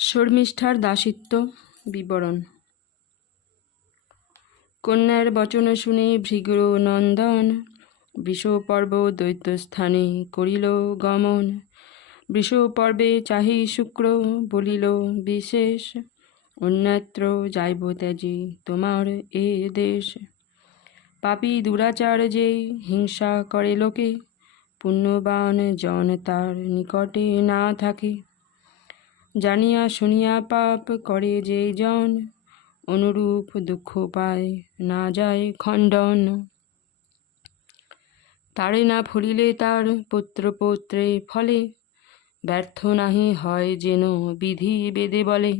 শর্মিষ্ঠার দাসিত্ব বিবরণ। কন্যার বচন শুনে ভৃগুর নন্দন বৃষপর্ব দৈত্যস্থানে করিল গমন। বৃষপর্বে চাহি শুক্র বলিল বিশেষ, অন্যত্র যাইব ত্যাজি তোমার এ দেশ। পাপী দুরাচার যে হিংসা করে লোকে, পুণ্যবান জন তার নিকটে না থাকে। জানিয়া শুনিয়া পাপ করে যে জন, অনুরূপ দুঃখ পায় না যায় খণ্ডন। তারে না ফলিলে তার পুত্রপৌত্রে ফলে, ব্যর্থ নাহি হয় যেন বিধি বেদে বলে।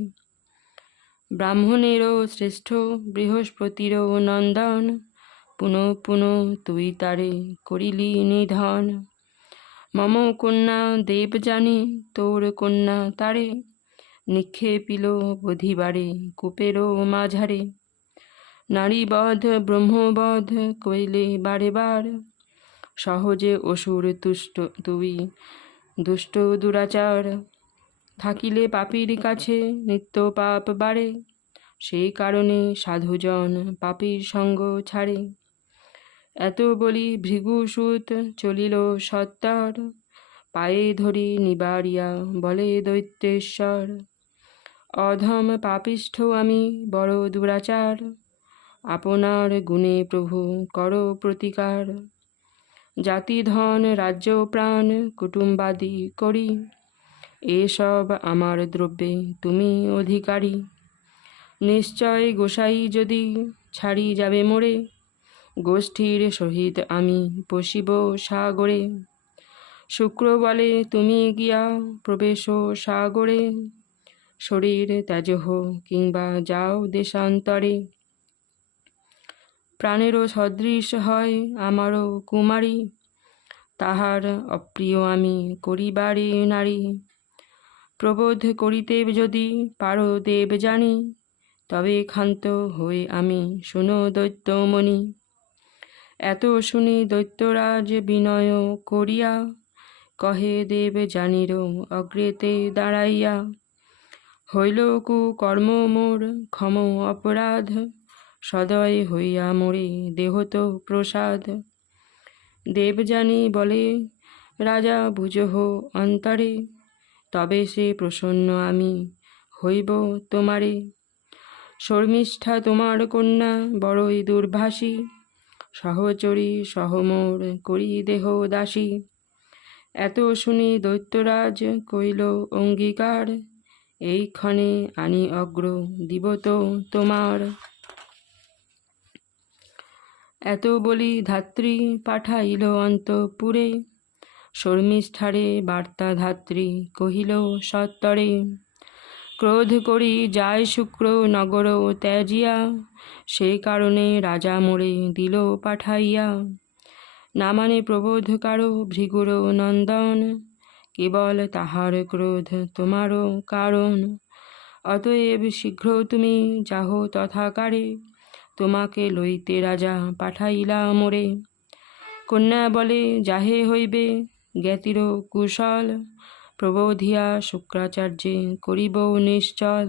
ব্রাহ্মণেরও শ্রেষ্ঠ বৃহস্পতিরও নন্দন, পুনঃ পুনঃ তুই তারে করিলি নিধন। মম কন্যা দেব জানি তোর কন্যা তারে, নিক্ষেপিল বধিবারে কূপেরও মাঝারে। নারীবধ ব্রহ্মবধ কইলে বারে বার, সহজে অসুর তুষ্ট তুই দুষ্ট দুরাচার। থাকিলে পাপীর কাছে নিত্য পাপ বাড়ে, সেই কারণে সাধুজন পাপীর সঙ্গ ছাড়ে। এত বলি ভৃগুসুত চলিল সত্তর, পায়ে ধরি নিবারিয়া বলে দৈত্যেশ্বর। অধম পাপিষ্ঠ আমি বড় দুরাচার, আপনার গুণে প্রভু করো প্রতিকার। জাতি ধন রাজ্য প্রাণ কুটুম্বাদি করি, এসব আমার দ্রব্যে তুমি অধিকারী। নিশ্চয় গোসাই যদি ছাড়ি যাবে মোরে, গোষ্ঠীর সহিত আমি পশিব সাগরে। শুক্র বলে তুমি গিয়া প্রবেশ সাগরে, শরীর ত্যাজহ কিংবা যাও দেশান্তরে। প্রাণেরও সদৃশ হয় আমারও কুমারী, তাহার অপ্রিয় আমি করিবারে নারী। প্রবোধ করিতে যদি পারো দেব জানি, তবে ক্ষান্ত হয়ে আমি শুনো দৈত্যমণি। এত শুনি দৈত্যরাজ বিনয় করিয়া, কহে দেব জানির অগ্রেতে দাঁড়াইয়া। হইল কুকর্ম মোর ক্ষম অপরাধ, সদয় হইয়া মোরে দেহত প্রসাদ। দেবযানী বলে রাজা বুঝহ অন্তরে, তবে সে প্রসন্ন আমি হইব তোমারে। শর্মিষ্ঠা তোমার কন্যা বড়ই দুর্ভাষী, সহচরী সহমোর করি দেহ দাসী। এত শুনি দৈত্যরাজ কইল অঙ্গীকার, এই ক্ষণে আনি অগ্র দিব তো তোমার। এত বলি ধাত্রী পাঠাইল অন্তঃপুরে, শর্মিষ্ঠারে বার্তা ধাত্রী কহিল সত্তরে। ক্রোধ করি যায় শুক্র নগর ত্যাজিয়া, সেই কারণে রাজা মোরে দিল পাঠাইয়া। না মানে প্রবোধ কারো ভৃগুর নন্দন, কেবল তাহার ক্রোধ তোমারও কারণ। অতএব শীঘ্র তুমি যাহ তথাকারে, তোমাকে লইতে রাজা পাঠাইলা মোরে। কন্যা বলে যাহে হইবে জ্ঞাতির কুশল, প্রবোধিয়া শুক্রাচার্যে করিব নিশ্চল।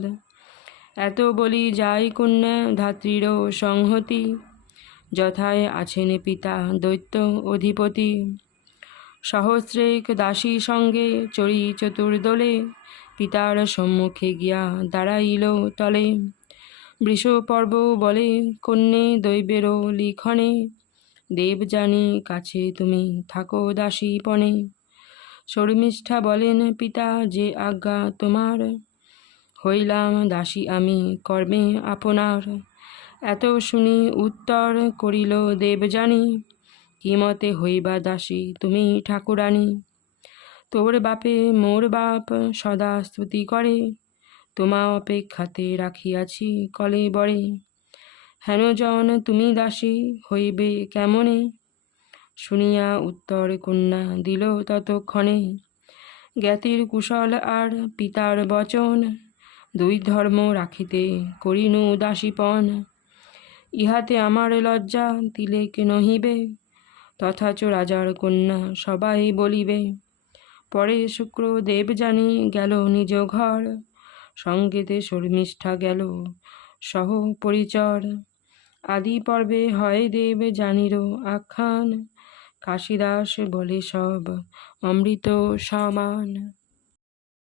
এত বলি যাই কন্যা ধাত্রীর সংহতি, যথায় আছেন পিতা দৈত্য অধিপতি। সহস্রেক দাসী সঙ্গে চড়ি চতুর্দলে, পিতার সম্মুখে গিয়া দাঁড়াইল তলে। বৃষপর্ব বলে কন্যে দৈবের লিখনে, দেবযানী কাছে তুমি থাকো দাসীপণে। শর্মিষ্ঠা বলেন পিতা যে আজ্ঞা তোমার, হইলাম দাসী আমি কর্মে আপনার। এত শুনি উত্তর করিল দেবযানী, কি মতে হইবা দাসী তুমি ঠাকুরানী। তোর বাপে মোর বাপ সদা স্তুতি করে, তোমা অপেক্ষাতে রাখিয়াছি কলে বরে। হেনজন তুমি দাসী হইবে কেমনে, শুনিয়া উত্তর কন্যা দিল ততক্ষণে। জ্ঞাতির কুশল আর পিতার বচন, দুই ধর্ম রাখিতে করিনু দাসীপন। ইহাতে আমার লজ্জা তিলেক নহিবে, তথাচ রাজার কন্যা সবাই বলিবে। পরে শুক্র দেবযানী গেল নিজ ঘর, সঙ্গেতে শর্মিষ্ঠা গেল সহ পরিচর। আদি পর্বে হয় দেব জানির আখ্যান, কাশিদাস বলে সব অমৃত সমান।